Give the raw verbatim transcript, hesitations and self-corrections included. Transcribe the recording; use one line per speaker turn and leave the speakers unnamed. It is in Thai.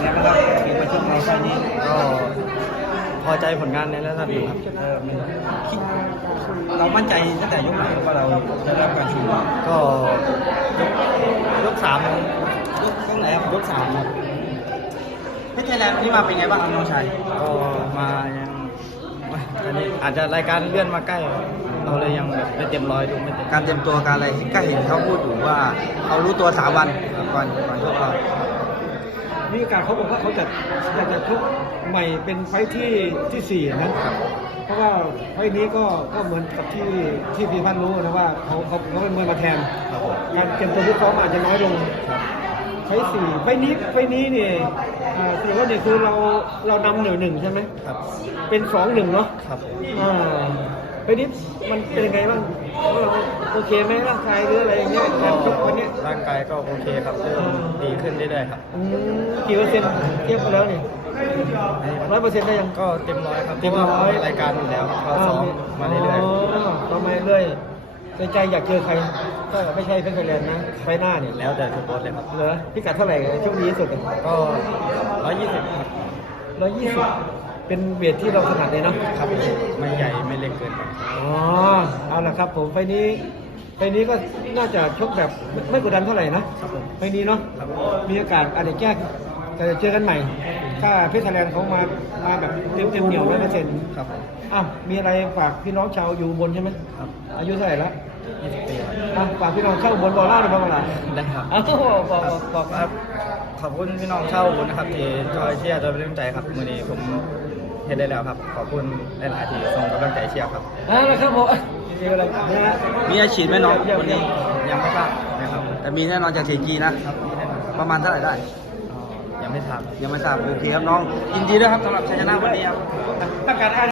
ไงบ้างครับเกมมาชกในไฟล์นี้
ก็พอใจผลงานในระดับหนึ่งครับ
เออคิดเรามั่นใจตั้งแต่ยกไหนว่าเราจะได้รับการชู
ก็ยกยกสาม
ยกยกไหนครับ
ยกสามครับ
เพชรไทยแลนด์วันนี้มาเป็นไงบ้างครับน้องชาย
ก็มายังไม่อันนี้อาจจะรายการเลื่อนมาใกล้เราเลยยังแบบไม่เต็มร้อยดูไม่เต็ม
การเตรียมตัวการอะไรก็เห็นเขาพูดอยู่ว่าเขารู้ตัวสามวันก่อนก่อนชกเรา
มีโอกาสเขาบอกว่าเขาจะอยากจะชกใหม่เป็นไฟท์ที่ที่สี่นะเพราะว่าไฟท์นี้ก็ก็เหมือนกับที่ที่พี่พันรู้นะว่าเขาเขาเขาเป็นมวยมาแทน
ครับผม
การเตรียมตัวที่ซ้อมอาจจะน้อยลง
ครับ
ไฟท์สี่ไฟท์นี้ไฟท์นี้เนี่ยอ่าคือว่าเนี่ยคือเราเรานำหนึ่งหนึ่งใช่ไหม
ครับ
เป็นสองหนึ่งเนาะ
ครับ
อ่าไฟท์นี้มันเป็นยังไงบ้างเราโอเคไหมร่างกายหรืออะไรอย่างเงี้ยการชกวันเนี้ย
ร่างกายก็โอเคครับเริ่มดีขึ้นเรื่อยๆครับ
อืมกี่เปอร์เซ็นต์เทียบกันแล้วเนี่ยร้อยเปอร์เซ็นต์ได้ยัง
ก็เต็มร้อยครับ
เต็มร้อย
รายการอยู่แล้วครับเขาซ้อมมาเรื่อย
ๆซ้อมมาเรื่อยในใจอยากเจอใครก็ไม่ใช่เพชรไทยแลนด์นะไฟหน้าเนี่ย
ๆแล้วแต่ทุกคนเลยครับ
เหรอพิกัดเท่าไหร่ช่วงนี้ที่สุด
ก็ร้อยยี่สิบครับ
ร้อยยี่สิบเป็นเวทที่เราถนัดเลยเนาะ
ครับไม่ใหญ่ไม่เล็กเกินไป
อ๋อเอาละครับผมไฟนี้ไฟนี้ก็น่าจะชกแบบไม่ไม่กดดันเท่าไหร่นะครับ
ผม
ไฟนี้เนาะ
ครับ
มีโอกาสอาจจะแก้แต่จะเจอกันใหม่ ถ้าเพชรไทยแลนด์เขามามาแบบเต็มเต็มๆเหนียวร้อยเปอร์เซ็นต์
ครับผม
อ้าวมีอะไรฝากพี่น้องชาวอยู่อุบนใช่ไหม
ครับ
อายุเท่าไหร่แล้ว
ยี่สิบปีครับ
อ่ะฝากพี่น้องชาวอุบนบอกเล่าหน่อยบ้างเวลา
ได้ครับ
อ้าวบอกบอกบอก
ครับขอบคุณพี่น้องชาวอุบลนะครับที่คอยเชียร์โดยเป็นกำลังใจครับมื้อนี้ผมเห็นได้แล้วครับ ขอบคุณหลายๆที่ส่งกำลังใจเชียร์ครับ
อ่าแล้วครับผมมีอะไรนะฮะ
มีอาชีพไหมน้อง
ยัง
วัน
ยั
นี้
ง
ยังไม่ทราบนะครับ
แต่มีแน่นอนจากเทกีนะ
ครับนี่แน่นอนครับ
ประมาณเท่าไหร่ได้
อ๋อยังไม่ทราบ
ยังไม่ทราบโอเคครับน้องยินดีด้วยครับสำหรับชัยชนะวันนี้ครับ
ประกาศ